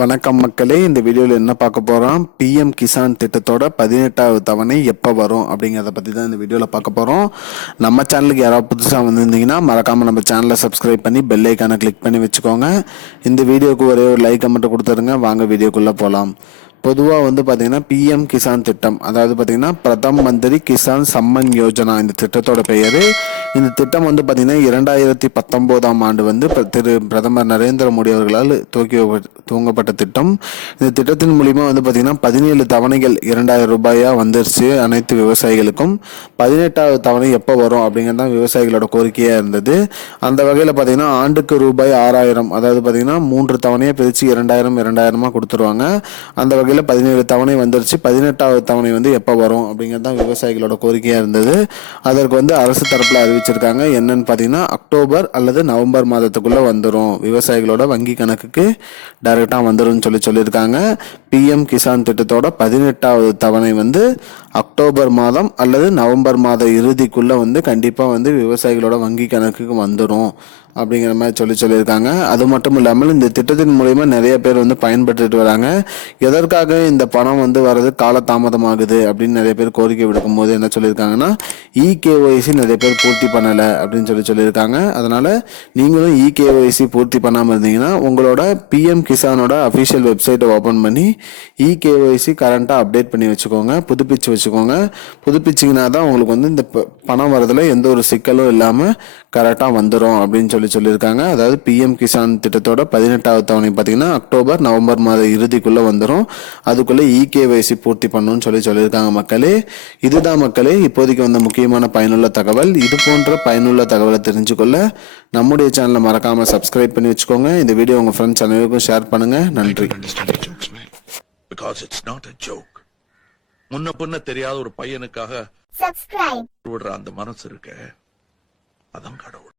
வணக்கம் மக்களே, இந்த வீடியோவில் என்ன பார்க்க போகிறோம், பிஎம் கிசான் திட்டத்தோட 18வது தவணை எப்போ வரும் அப்படிங்கிறத பற்றி தான் இந்த வீடியோவில் பார்க்க போகிறோம். நம்ம சேனலுக்கு யாராவது புதுசாக வந்திருந்தீங்கன்னா மறக்காமல் நம்ம சேனலை சப்ஸ்கிரைப் பண்ணி பெல் ஐக்கானை கிளிக் பண்ணி வச்சுக்கோங்க. இந்த வீடியோக்கு ஒரே ஒரு லைக் மட்டும் கொடுத்துருங்க. வாங்க வீடியோக்குள்ளே போகலாம். பொதுவாக பார்த்தீங்கன்னா பிஎம் கிசான் திட்டம், அதாவது பார்த்தீங்கன்னா பிரதம மந்திரி கிசான் சம்மன் யோஜனா இந்த திட்டத்தோட பெயர். இந்த திட்டம் பார்த்தீங்கன்னா 2019ஆம் ஆண்டு பிரதமர் நரேந்திர மோடி அவர்களால் துவங்கப்பட்ட திட்டம். இந்த திட்டத்தின் மூலிமா பார்த்தீங்கன்னா 17 தவணைகள் 2000 ரூபாயாக வந்துருச்சு அனைத்து விவசாயிகளுக்கும். 18வது தவணை எப்போ வரும் அப்படிங்கிறது தான் விவசாயிகளோட கோரிக்கையாக இருந்தது. அந்த வகையில் பார்த்தீங்கன்னா ஆண்டுக்கு ரூபாய் 6000, அதாவது பார்த்தீங்கன்னா 3 தவணையை பிரித்து 2000 கொடுத்துருவாங்க. அந்த வகையில் 17 தவணை வந்துருச்சு. 18வது தவணை எப்போ வரும் அப்படிங்கிறது தான் விவசாயிகளோட கோரிக்கையாக இருந்தது. அதற்கு அரசு தரப்பில் அறிவிச்சிருக்காங்க. என்னன்னு பார்த்தீங்கன்னா அக்டோபர் அல்லது நவம்பர் மாதத்துக்குள்ளே வந்துடும், விவசாயிகளோட வங்கி கணக்குக்கு டைரெக்டாக வந்துடும் சொல்லியிருக்காங்க. பிஎம் கிசான் திட்டத்தோட 18வது தவணை அக்டோபர் மாதம் அல்லது நவம்பர் மாத இறுதிக்குள்ளே கண்டிப்பாக விவசாயிகளோட வங்கி கணக்குக்கு வந்துடும் அப்படிங்கிற மாதிரி சொல்லியிருக்காங்க. அது மட்டும் இல்லாமல் இந்த திட்டத்தின் மூலமா நிறைய பேர் பயன்பட்டு வராங்க. எதற்காக இந்த பணம் வர்றது காலதாமதமாகுது அப்படின்னு நிறைய பேர் கோரிக்கை விடுக்கும் போது என்ன சொல்லியிருக்காங்கன்னா, இகேஒய்சி நிறைய பேர் பூர்த்தி பண்ணலை அப்படின்னு சொல்லியிருக்காங்க. அதனால நீங்களும் இகேஒய்சி பூர்த்தி பண்ணாமல் இருந்தீங்கன்னா உங்களோட பிஎம் கிசானோட அஃபிஷியல் வெப்சைட்டை ஓப்பன் பண்ணி இகேஒய்சி கரண்டாக அப்டேட் பண்ணி வச்சுக்கோங்க, புதுப்பிச்சு வச்சுக்கோங்க. புதுப்பிச்சிங்கன்னா தான் உங்களுக்கு இந்த பணம் வரதுல எந்த ஒரு சிக்கலும் இல்லாமல் கரெக்டாக வந்துடும் அப்படின்னு சொல்லியிருக்காங்க. அதாவது பிஎம் கிசான் திட்டத்தோட 18வது தவணை பார்த்தீங்கன்னா அக்டோபர் நவம்பர் மாத இறுதிக்குள்ளே வந்துடும். அதுக்குள்ளே இகேஒய்சி பூர்த்தி பண்ணணும்னு சொல்லியிருக்காங்க. மக்களே, இதுதான் மக்களே இப்போதைக்கு முக்கியமான பயனுள்ள தகவல். இது போன்ற பயனுள்ள தகவலை தெரிஞ்சுக்கொள்ள நம்முடைய சேனலை மறக்காமல் சப்ஸ்கிரைப் பண்ணி வச்சுக்கோங்க. இந்த வீடியோ உங்கள் ஃப்ரெண்ட்ஸ் அனைவருக்கும் ஷேர் பண்ணுங்க. நன்றி. முன்ன பின்ன தெரியாத ஒரு பையனுக்காக விடுற அந்த மனசு இருக்க, அதான் கடவுள்.